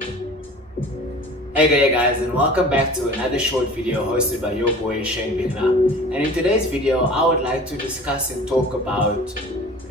Hey guys, and welcome back to another short video hosted by your boy Shane Bigna. And in today's video I would like to discuss and talk about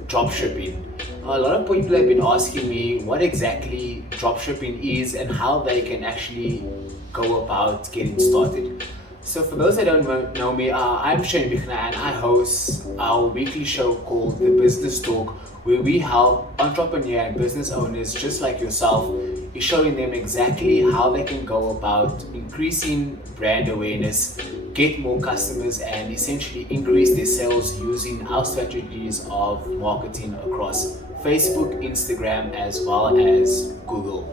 dropshipping. A lot of people have been asking me what exactly dropshipping is and how they can actually go about getting started. So for those that don't know me, I'm Shane Bigna and I host our weekly show called the Bizniz Talk, where we help entrepreneur and business owners just like yourself, is showing them exactly how they can go about increasing brand awareness, get more customers, and essentially increase their sales using our strategies of marketing across Facebook, Instagram, as well as Google.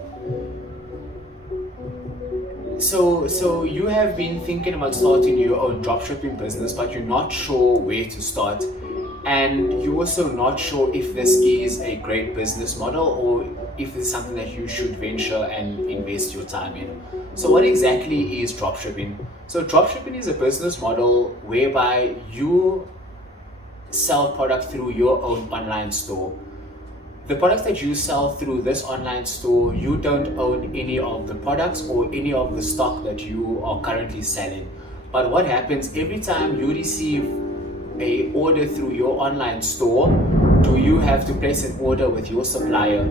So you have been thinking about starting your own dropshipping business, but you're not sure where to start. And you're also not sure if this is a great business model or if it's something that you should venture and invest your time in. So what exactly is dropshipping? So dropshipping is a business model whereby you sell product through your own online store. The products that you sell through this online store, you don't own any of the products or any of the stock that you are currently selling. But what happens every time you receive an order through your online store, do you have to place an order with your supplier?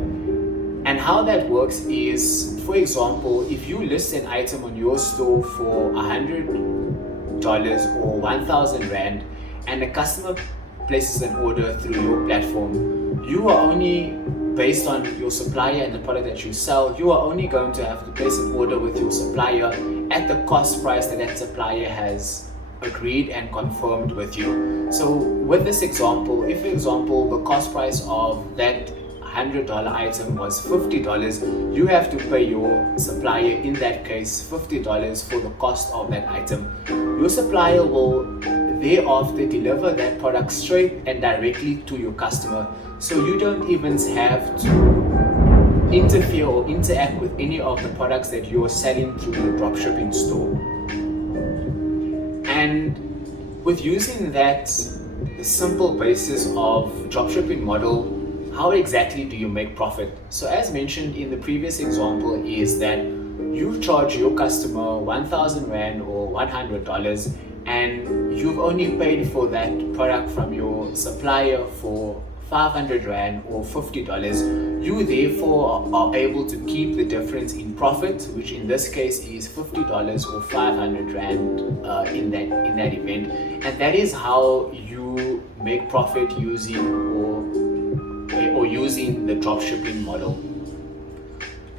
And how that works is, for example, if you list an item on your store for $100 or 1,000 Rand and a customer places an order through your platform, you are only, based on your supplier and the product that you sell, you are only going to have to place an order with your supplier at the cost price that that supplier has agreed and confirmed with you. So with this example, if for example the cost price of that $100 item was $50, you have to pay your supplier, in that case $50 for the cost of that item. Your supplier will thereafter deliver that product straight and directly to your customer, so you don't even have to interfere or interact with any of the products that you're selling through your dropshipping store. And with using that simple basis of dropshipping model, how exactly do you make profit? So as mentioned in the previous example is that you charge your customer 1,000 Rand or $100 and you've only paid for that product from your supplier for 500 Rand or $50. You therefore are able to keep the difference in profit, which in this case is $50 or 500 Rand in that event. And that is how you make profit using the dropshipping model.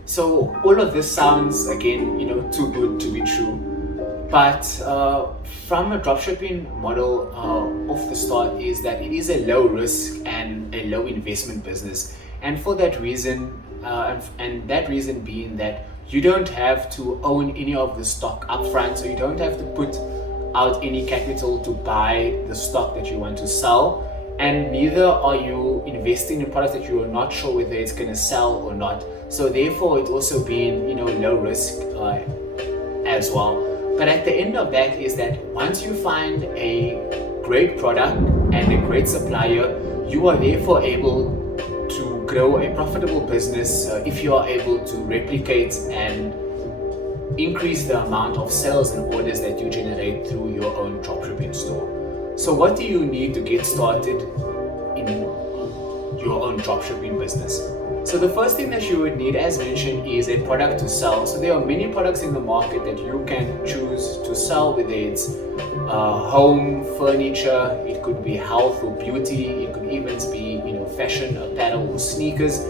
So all of this sounds, again, too good to be true. But from a dropshipping model off the start is that it is a low risk and a low investment business. And for that reason, and that reason being that you don't have to own any of the stock upfront, so you don't have to put out any capital to buy the stock that you want to sell. And neither are you investing in products that you are not sure whether it's going to sell or not. So therefore, it's also being low risk as well. But at the end of that is that once you find a great product and a great supplier, you are therefore able to grow a profitable business if you are able to replicate and increase the amount of sales and orders that you generate through your own dropshipping store. So what do you need to get started in your own dropshipping business? So the first thing that you would need, as mentioned, is a product to sell. So there are many products in the market that you can choose to sell, whether it's home, furniture, it could be health or beauty, it could even be fashion, apparel or sneakers.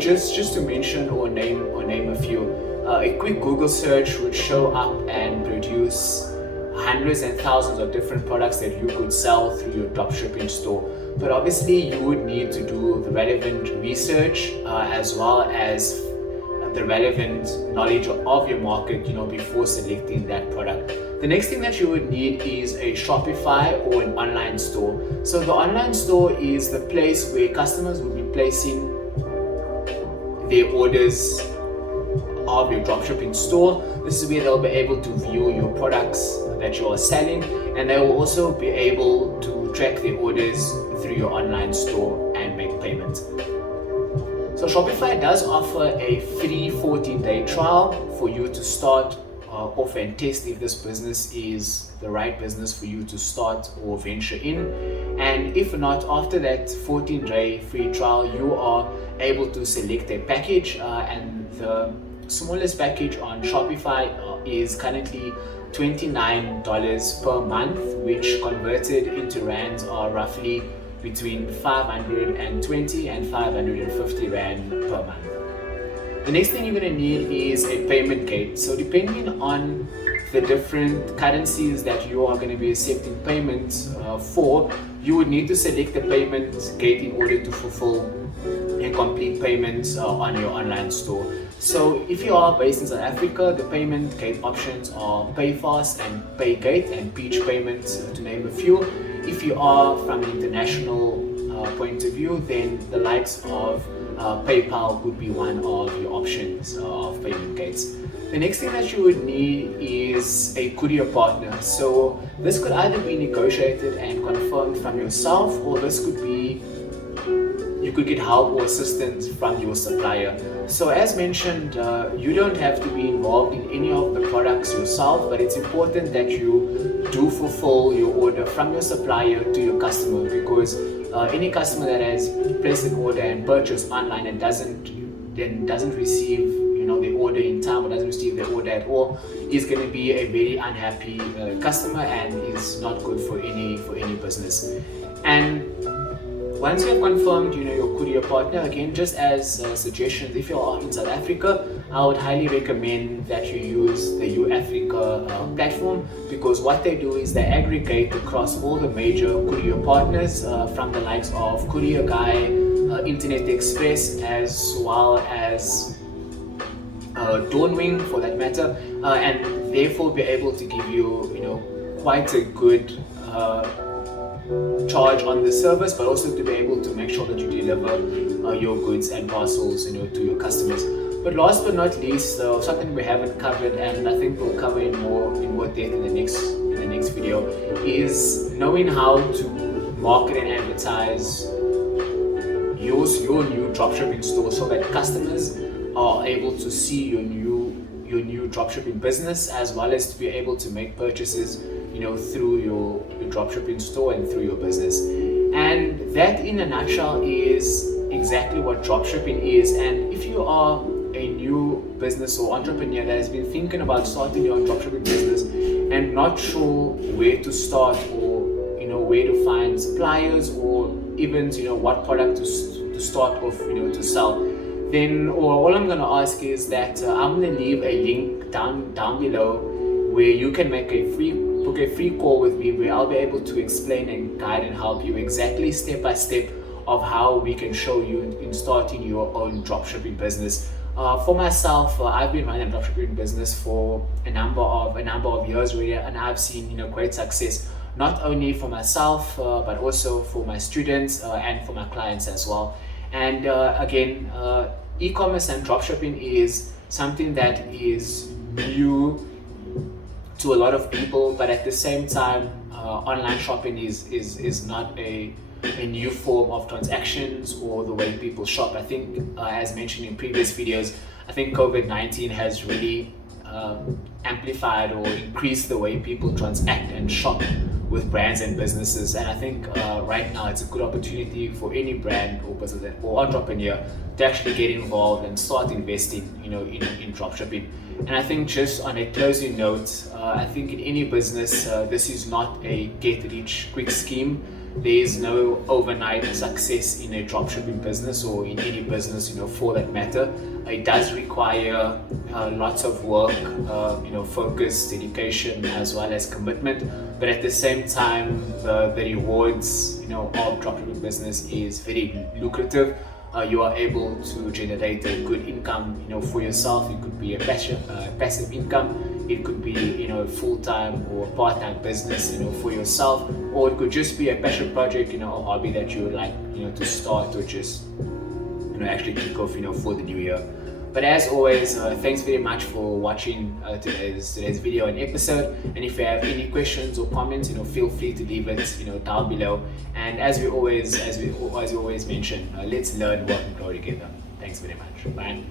Just to mention or name a few. A quick Google search would show up and produce hundreds and thousands of different products that you could sell through your dropshipping store. But obviously you would need to do the relevant research as well as the relevant knowledge of your market before selecting that product. The next thing that you would need is a Shopify or an online store. So the online store is the place where customers will be placing their orders of your dropshipping store. This is where they'll be able to view your products that you are selling, and they will also be able to track their orders through your online store and make payments. So Shopify does offer a free 14-day trial for you to start off and test if this business is the right business for you to start or venture in. And if not, after that 14-day free trial, you are able to select a package, and the smallest package on Shopify is currently $29 per month, which converted into rands are roughly between 520 and 550 rand per month. The next thing you're going to need is a payment gate. So depending on the different currencies that you are going to be accepting payments for, you would need to select the payment gate in order to fulfill a complete payment on your online store. So if you are based in South Africa, the payment gate options are PayFast and PayGate and Peach Payments, to name a few. If you are from an international point of view, then the likes of PayPal would be one of your options of payment gates. The next thing that you would need is a Courier Partner. So this could either be negotiated and confirmed from yourself, or this could be you could get help or assistance from your supplier. So as mentioned, you don't have to be involved in any of the products yourself, but it's important that you do fulfill your order from your supplier to your customer, because any customer that has placed an order and purchased online and doesn't receive the order in time, or doesn't receive the order at all, is going to be a very unhappy customer and is not good for any business. And once you have confirmed your Courier Partner, again, just as suggestions, if you are in South Africa, I would highly recommend that you use the UAfrica platform, because what they do is they aggregate across all the major courier partners from the likes of Courier Guy, Internet Express, as well as Dawnwing for that matter, and therefore be able to give you quite a good charge on the service, but also to be able to make sure that you deliver your goods and parcels to your customers. But last but not least, something we haven't covered, and I think we'll cover in more depth in the next video, is knowing how to market and advertise your new dropshipping store, so that customers are able to see your new dropshipping business, as well as to be able to make purchases through your dropshipping store and through your business. And that, in a nutshell, is exactly what dropshipping is. And if you are a new business or entrepreneur that has been thinking about starting your own dropshipping business and not sure where to start, or where to find suppliers, or even what product to start off to sell, then all I'm going to ask is that I'm going to leave a link down below where you can book a free call with me, where I'll be able to explain and guide and help you exactly step by step of how we can show you in starting your own dropshipping business. For myself, I've been running a dropshipping business for a number of years already, and I've seen great success, not only for myself but also for my students and for my clients as well. And again, e-commerce and dropshipping is something that is new to a lot of people, but at the same time, online shopping is not a new form of transactions or the way people shop. I think, as mentioned in previous videos, I think COVID-19 has really amplified or increased the way people transact and shop with brands and businesses. And I think right now it's a good opportunity for any brand or business or entrepreneur to actually get involved and start investing in dropshipping. And I think, just on a closing note, I think in any business, this is not a get-rich-quick scheme. There is no overnight success in a dropshipping business, or in any business, for that matter. It does require lots of work, focus, dedication, as well as commitment. But at the same time, the rewards, of dropshipping business is very lucrative. You are able to generate a good income, for yourself. It could be a passive income. It could be, a full-time or part-time business, for yourself, or it could just be a passion project, a hobby that you would like, to start, or just, actually kick off, for the new year. But as always, thanks very much for watching today's video and episode. And if you have any questions or comments, feel free to leave it, down below. And as we always mention, let's learn, work, and grow together. Thanks very much. Bye.